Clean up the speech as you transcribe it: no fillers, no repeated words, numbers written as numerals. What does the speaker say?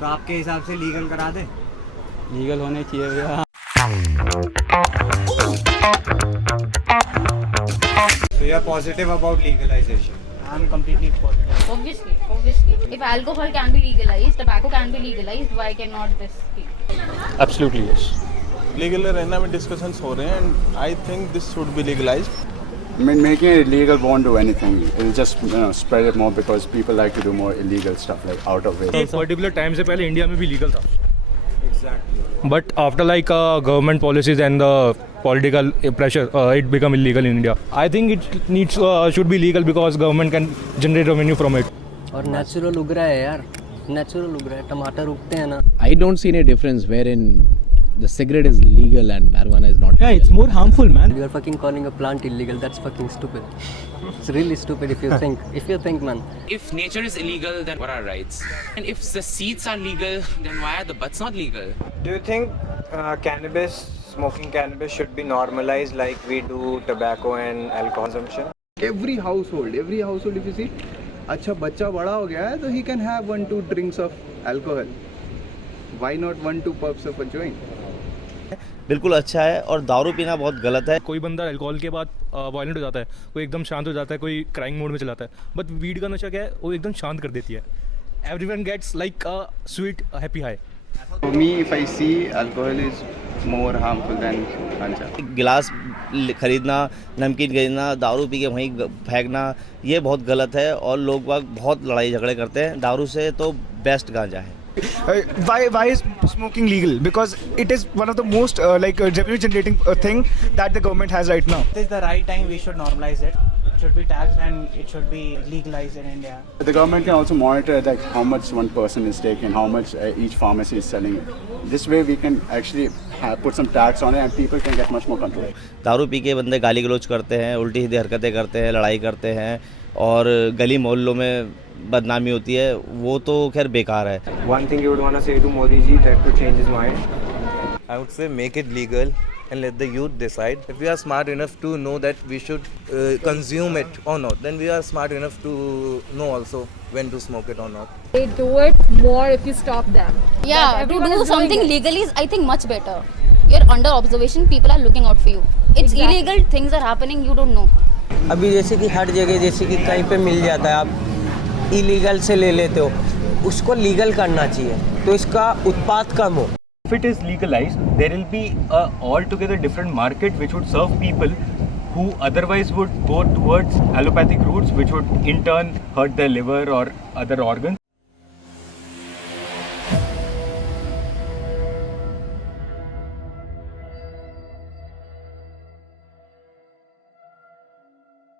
तो आपके हिसाब से लीगल करा दे? लीगल होने चाहिए भैया। So you are positive about legalization? I'm completely positive. Obviously. If alcohol can be legalized, tobacco can be legalized, why cannot this be? Absolutely yes. Legal रहना में डिस्कशंस हो रहे हैं and I think this should be legalised. I mean, making it illegal won't do anything. It'll just spread it more because people like to do more illegal stuff like out of way. एक particular time से पहले India में भी legal था, Exactly. But after like government policies and the political pressure it become illegal in India. I think it needs should be legal because government can generate revenue from it. और natural उग रहा है यार, natural उग रहा है, टमाटर उगते हैं ना. I don't see any difference wherein the cigarette is legal and marijuana is not legal. Yeah, it's more harmful, man. You are fucking calling a plant illegal. That's fucking stupid. It's really stupid if you think. If you think, man. If nature is illegal, then what are rights? And if the seeds are legal, then why are the butts not legal? Do you think smoking cannabis should be normalized like we do tobacco and alcohol consumption? Every household if you see, अच्छा बच्चा बड़ा हो गया है तो he can have 1-2 drinks of alcohol. Why not 1-2 puffs of a joint? बिल्कुल अच्छा है और दारू पीना बहुत गलत है. कोई बंदा अल्कोहल के बाद वायलेंट हो जाता है, कोई एकदम शांत हो जाता है, कोई क्राइंग मोड में चलाता है. बट वीड का नशा क्या है, वो एकदम शांत कर देती है. Everyone gets like a sweet happy high. For me, if I see, alcohol is more harmful than ganja. गिलास खरीदना, नमकीन खरीदना, दारू पी के वहीं फेंकना, ये बहुत गलत है और लोग बहुत लड़ाई झगड़े करते हैं. दारू से तो बेस्ट गांजा है. Why is smoking legal? Because it is one of the most revenue generating thing that the government has right now. This is the right time we should normalize it. It should be taxed and it should be legalized in India. The government can also monitor like how much one person is taking, how much each pharmacy is selling. This way we can actually put some tax on it and people can get much more control. दारू P के बंदे गाली गलौज करते हैं, उल्टी सीधी हरकतें करते हैं, लड़ाई करते हैं और गली मोहल्लों में बदनामी होती है, वो तो खैर बेकार है. One thing you would want to say to Modi ji that could change his mind? I would say make it legal and let the youth decide. If we are smart enough to know that we should consume it or not, then we are smart enough to know also when to smoke it or not. They do it more if you stop them. Yeah, to do something legally is I think much better. You're under observation, people are looking out for you. It's illegal, things are happening, you don't know. अभी जैसे कि हर जगह जैसे कि कहीं पे मिल जाता है, आप इलीगल से ले लेते हो, उसको लीगल करना चाहिए तो इसका उत्पाद कम हो. If it is legalized, there will be a altogether different market which would serve people who otherwise would go towards allopathic routes, which would in turn hurt their liver or other organs.